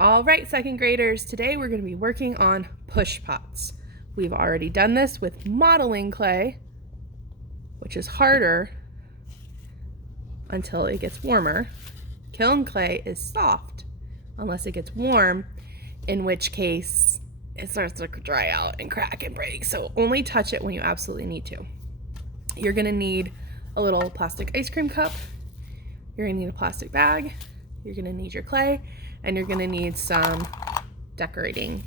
All right, second graders, today we're going to be working on push pots. We've already done this with modeling clay, which is harder until it gets warmer. Kiln clay is soft unless it gets warm, in which case it starts to dry out and crack and break. So only touch it when you absolutely need to. You're going to need a little plastic ice cream cup. You're going to need a plastic bag. You're going to need your clay, and you're going to need some decorating,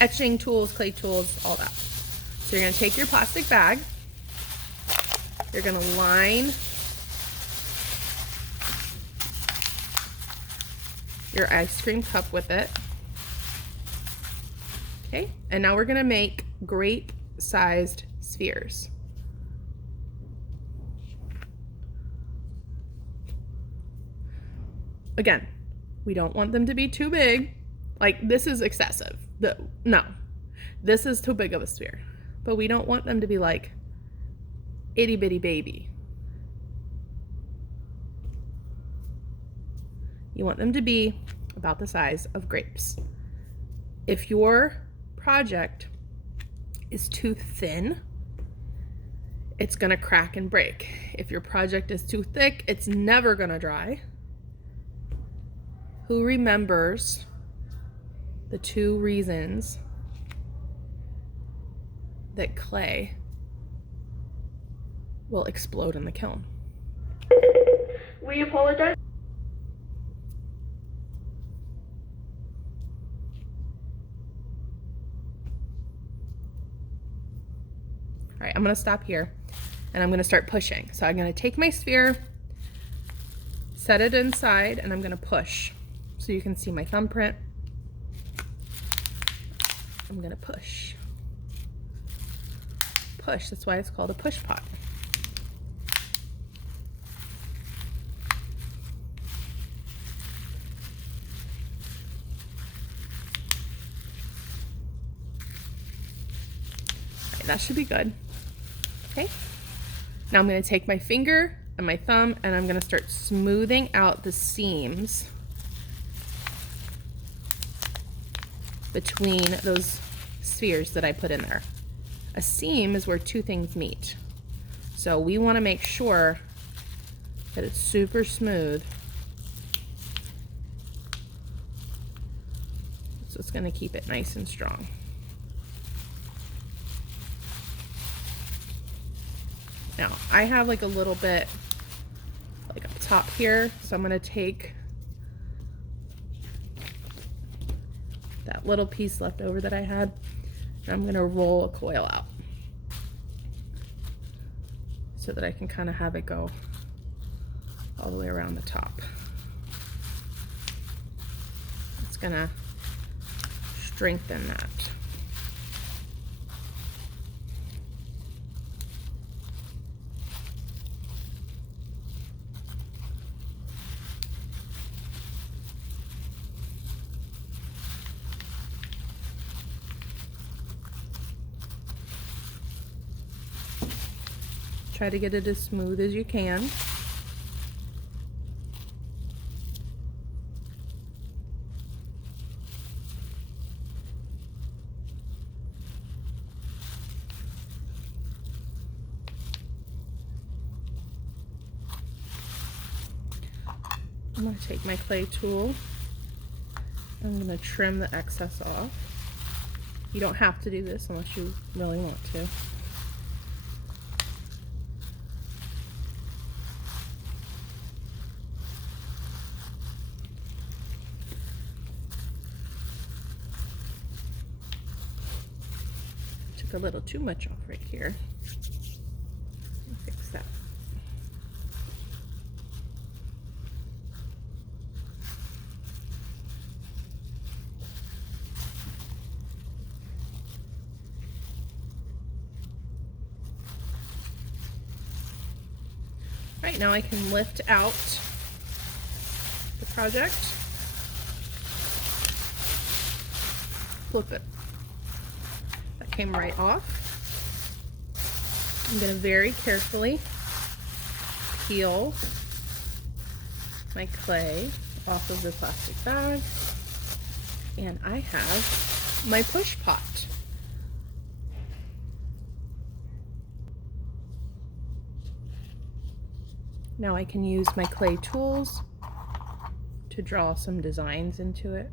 etching tools, clay tools, all that. So you're going to take your plastic bag. You're going to line your ice cream cup with it. Okay, and now we're going to make grape-sized spheres. Again, we don't want them to be too big. Like, this is excessive. No, this is too big of a sphere. But we don't want them to be like itty bitty baby. You want them to be about the size of grapes. If your project is too thin, it's gonna crack and break. If your project is too thick, it's never gonna dry. Who remembers the 2 reasons that clay will explode in the kiln? We apologize. All right, I'm gonna stop here and I'm gonna start pushing. So I'm gonna take my sphere, set it inside, and I'm gonna push. So you can see my thumbprint. I'm gonna push. Push, that's why it's called a push pot. All right, that should be good. Okay, now I'm gonna take my finger and my thumb and I'm gonna start smoothing out the seams between those spheres that I put in there. A seam is where 2 things meet. So we want to make sure that it's super smooth. So it's going to keep it nice and strong. Now, I have like a little bit like up top here, so I'm going to take that little piece left over that I had, and I'm gonna roll a coil out so that I can kind of have it go all the way around the top. It's gonna strengthen that. Try to get it as smooth as you can. I'm going to take my clay tool. I'm going to trim the excess off. You don't have to do this unless you really want to. A little too much off right here. Fix that. All right, now I can lift out the project, flip it. Came right off. I'm going to very carefully peel my clay off of the plastic bag. And I have my push pot. Now I can use my clay tools to draw some designs into it.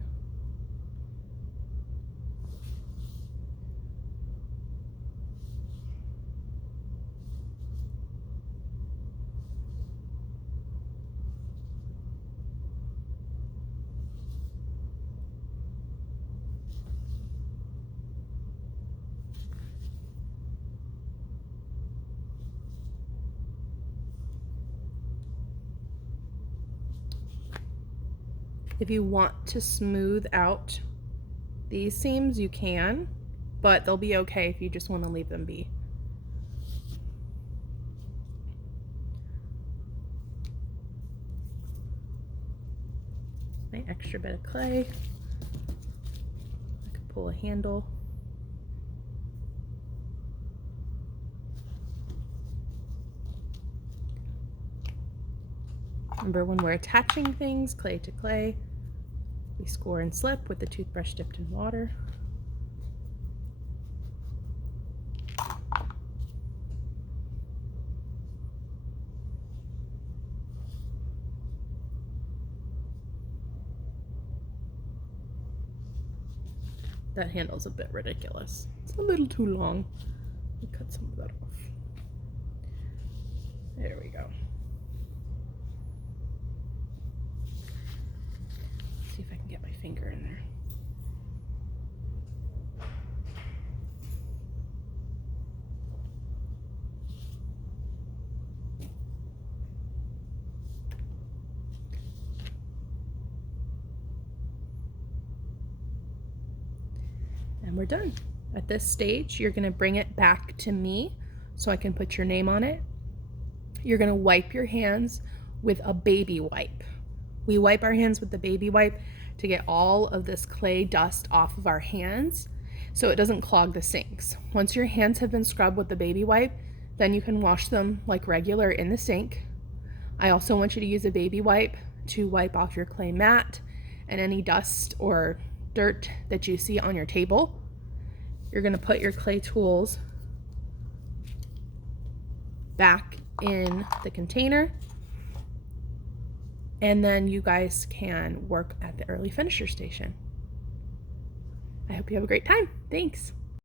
If you want to smooth out these seams, you can, but they'll be okay if you just want to leave them be. My extra bit of clay. I could pull a handle. Remember, when we're attaching things, clay to clay, we score and slip with the toothbrush dipped in water. That handle's a bit ridiculous. It's a little too long. Let me cut some of that off. There we go. See if I can get my finger in there. And we're done. At this stage, you're gonna bring it back to me so I can put your name on it. You're gonna wipe your hands with a baby wipe. We wipe our hands with the baby wipe to get all of this clay dust off of our hands so it doesn't clog the sinks. Once your hands have been scrubbed with the baby wipe, then you can wash them like regular in the sink. I also want you to use a baby wipe to wipe off your clay mat and any dust or dirt that you see on your table. You're gonna put your clay tools back in the container, and then you guys can work at the early finisher station. I hope you have a great time. Thanks.